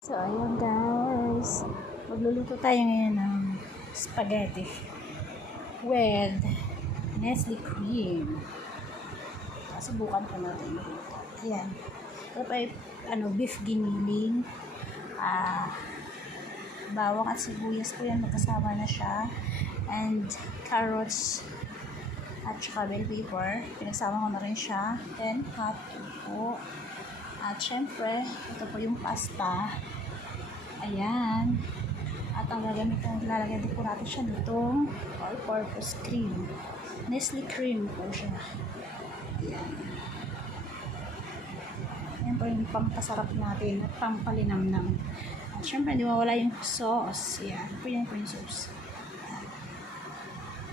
So, ayun guys. Magluluto tayo ngayon ng spaghetti with Nestle cream. Subukan ko natin. Ayan. Ito pa beef giniling. Bawang at sibuyas ko yan. Magkasama na siya. And carrots at saka bell pepper. Pinagsama ko na rin siya. Then, hot po. At syempre, ito po yung pasta. Ayan. At ang lalagyan din po natin siya nitong all-purpose cream. Nestle cream po siya. Ayan. Ayan po yung pampasarap natin at pampalinamnam. At syempre, hindi mawala yung sauce. Ayan. Yan po yung sauce. Ayan.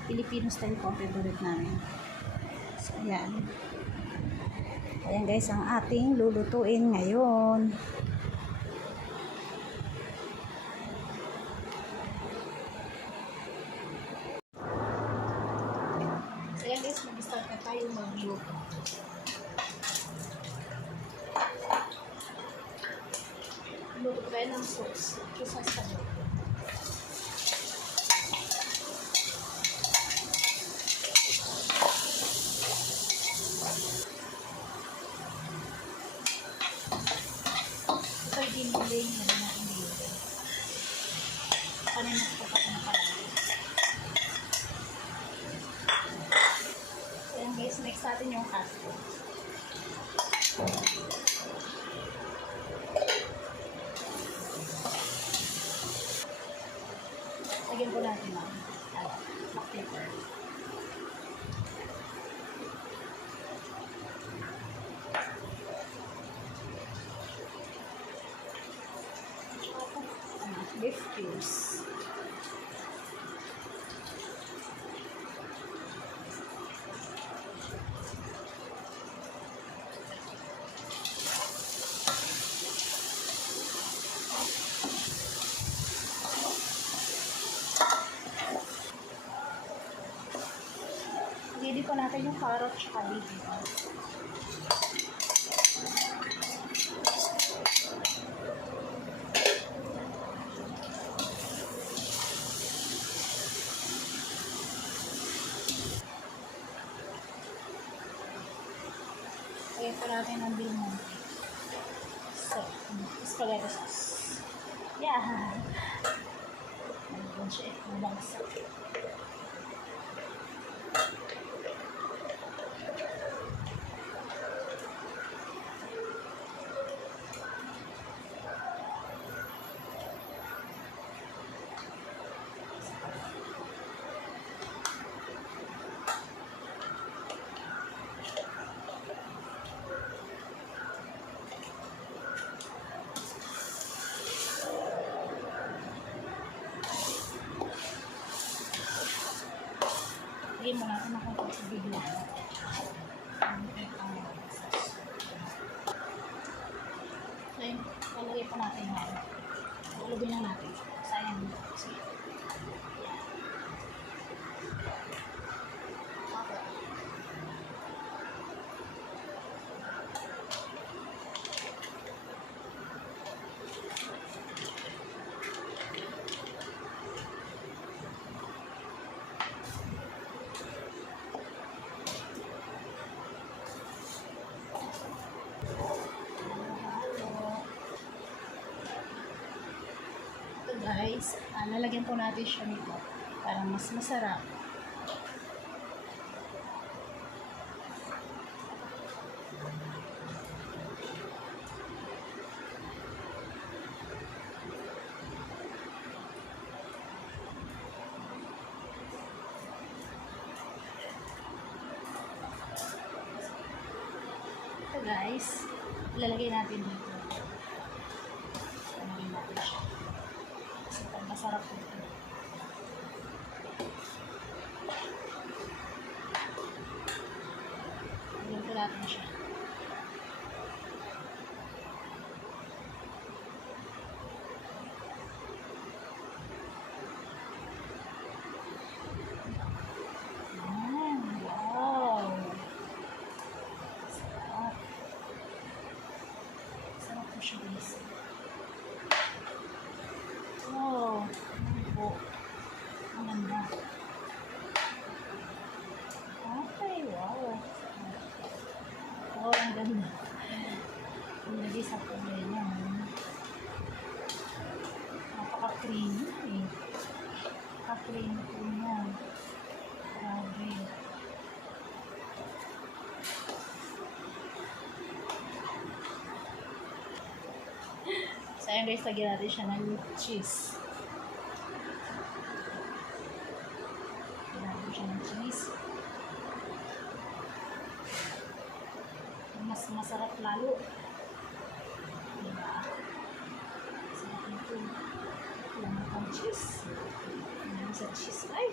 Filipino style po ang favorite namin. So, ayan. Ayan guys, ang ating lulutuin ngayon. Ayan guys, mag-start na tayo magluto. Luto tayo ng sauce. Sa spaghetti. Ito yung giniling na natin giniling. Kanina ko pa na parang. So yan guys, next natin yung kasto. Lagyan po natin ng black pepper. Beef cubes. Hindi po natin yung carrot at baby. Lagyan po natin ang Del Monte. So, spaghetti sauce. Yeah! Nandun siya eh. Nabangsa. Lagyan mo natin ang konting tubig lang. So yun, lalagay pa natin yan. Lalagyan na natin. Sayang mo. Guys, lalagyan po natin siya nito para mas masarap. Ito guys, ilalagay natin dito. Ilalagay natin siya. Masarap po ito. Ayan po natin siya. Wow! Sarap. Sarap po siya guys. cream po niya. Grabe. So, ayun guys, lagyan natin siya ng cheese. Lagyan natin siya ng cheese. Mas masarap lalo. Diba? Sarap nito. Laman ang cheese. Laman sa cheese. Ay!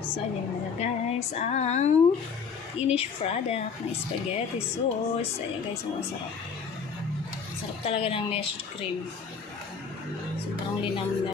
So, ayan na guys, ang finished product ng spaghetti sauce. Ayan guys, masarap. Sarap talaga ng mashed cream. Sobrang linam na.